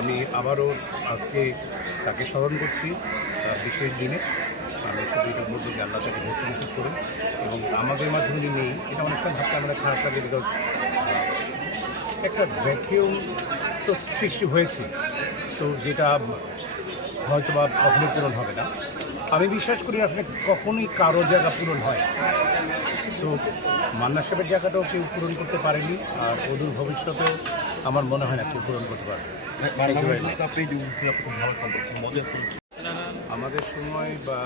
আমি আবারও আজকে তাকে স্মরণ করছি বিশেষ দিনে। আমি শুধু এটার মধ্যে যে আল্লাহ তাকে বেশি বেশি করুন এবং আমাদের মাধ্যমে উনি নেই, এটা অনেক সময় ভাবতে আমরা খারাপ লাগে। বিকজ একটা ভ্যাকিউম তো সৃষ্টি হয়েছে, তো যেটা হয়তো বা কখনোই পূরণ হবে না। আমি বিশ্বাস করি আসলে কখনোই কারো জায়গা পূরণ হয়। তো মান্না সাহেবের জায়গাটাও কেউ পূরণ করতে পারেনি, আর অদূর ভবিষ্যতেও আমার মনে হয় না কেউ পূরণ করতে পারবে। আমাদের সময় বা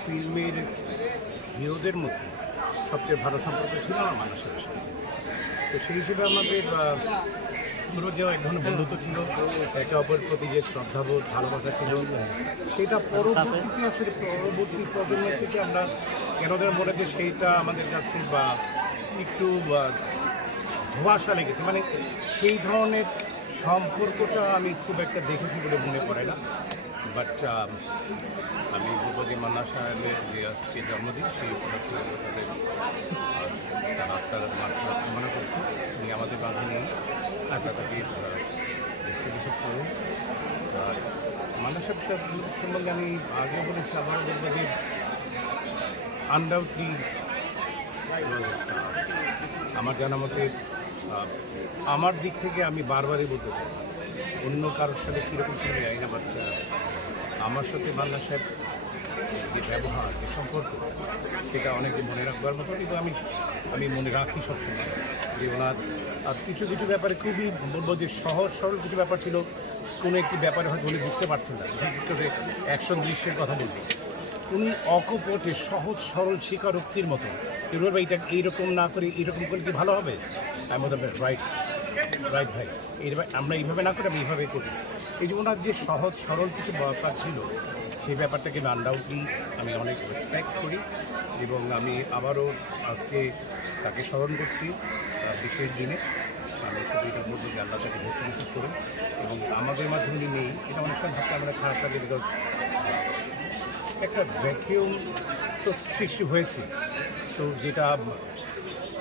ফিল্মের হিরোদের মধ্যে সবচেয়ে ভালো সম্পর্ক ছিল আমার মান্না সাহেবের সাথে। তো সেই হিসেবে আমাদের রোজেও এক ধরনের বন্ধুত্ব ছিল, একে অপরের প্রতি যে শ্রদ্ধাবোধ ভালোবাসা ছিল, সেটা পরবর্তীতে আসলে পরবর্তী প্রজন্মের থেকে আমরা কেন যেন মনে যে সেইটা আমাদের কাছে বা একটু ধোঁয়াশা লেগেছে। মানে সেই ধরনের সম্পর্কটা আমি খুব একটা দেখেছি বলে মনে পড়ে না। বাট আমি বলবো যে মান্না সাহেবের যে আজকে জন্মদিন, সেই উপলক্ষে আমরা তার আত্মার মাত্রা কামনা করছি। উনি আমাদের মাঝে নিয়ে তাকে বিশ্লেষণ করুন। আর মান্না সাহেব সম্বন্ধে আমি আগে বলেছি, আবারও বলবো যে আনডাউটলি আমার জানা মতে আমার দিক থেকে আমি বারবারই বলতে চাই, অন্য কারোর সাথে কীরকম ছিল জানি না, বাট আমার সাথে মান্না সাহেব যে ব্যবহার, যে সম্পর্ক, সেটা অনেকে মনে রাখবার মতো। কিন্তু আমি মনে রাখি সবসময় যে ওনার আর কিছু কিছু ব্যাপারে খুবই বলবো যে সহজ সরল কিছু ব্যাপার ছিল। কোনো একটি ব্যাপারে হয়তো উনি বুঝতে পারছেন না, বিশেষ করে অ্যাকশন দৃশ্যের কথা বলতে উনি অকপটে সহজ সরল স্বীকারোক্তির মতো এবার ভাই এটা এইরকম না করে এইরকম করে কি ভালো হবে, আমি বলতাম রাইট রাইট ভাই, আমরা এইভাবে না করে আমি এইভাবে করি। এই যে ওনার যে সহজ সরল কিছু ব্যাপার ছিল, সেই ব্যাপারটাকে আনডাউটলি আমি অনেক রেসপেক্ট করি। এবং আমি আবারও আজকে তাকে স্মরণ করছি বিশেষ দিনে। আমি শুধু এটার মধ্যে যে আল্লাহ তাকে বেশি বেশি করুন এবং আমাদের মাধ্যমে উনি নেই, এটা অনেক সময় ভাবতে আমরা খারাপ লাগে। বিকজ একটা ভ্যাকিউম তো সৃষ্টি হয়েছে, তো যেটা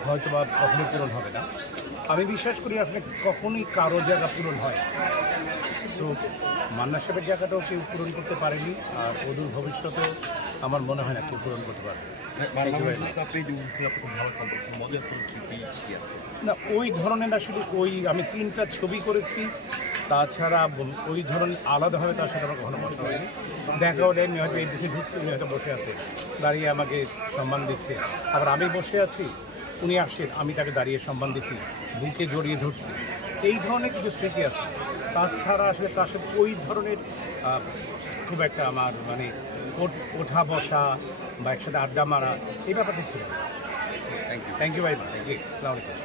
হয়তো বা কখনোই পূরণ হবে না। আমি বিশ্বাস করি আসলে কখনোই কারো জায়গা পূরণ হয়। তো মান্না সাহেবের জায়গাটাও কেউ পূরণ করতে পারেনি, আর অদূর ভবিষ্যতেও আমার মনে হয় না কেউ পূরণ করতে পারবে না। ওই ধরনের আসলে আমি 3টা ছবি করেছি, তাছাড়া ওই ধরনের আলাদাভাবে তার সাথে আমার কখনো বসা হয়নি। দেখাও দেয়নি, হয়তো এই দেশে ঢুকছে, উনি হয়তো বসে আছে দাঁড়িয়ে আমাকে সম্মান দিচ্ছে, আবার আমি বসে আছি, উনি আসছেন, আমি তাকে দাঁড়িয়ে সম্মান দিচ্ছি, বুকে জড়িয়ে ধরছি। এই ধরনের কিছু স্মৃতি আছে। তাছাড়া আসলে তার সাথে ওই ধরনের খুব একটা আমার মানে ওঠা বসা বা একসাথে আড্ডা মারা এই ব্যাপারটা ছিল। থ্যাংক ইউ ভাই। জি, আসসালামু আলাইকুম।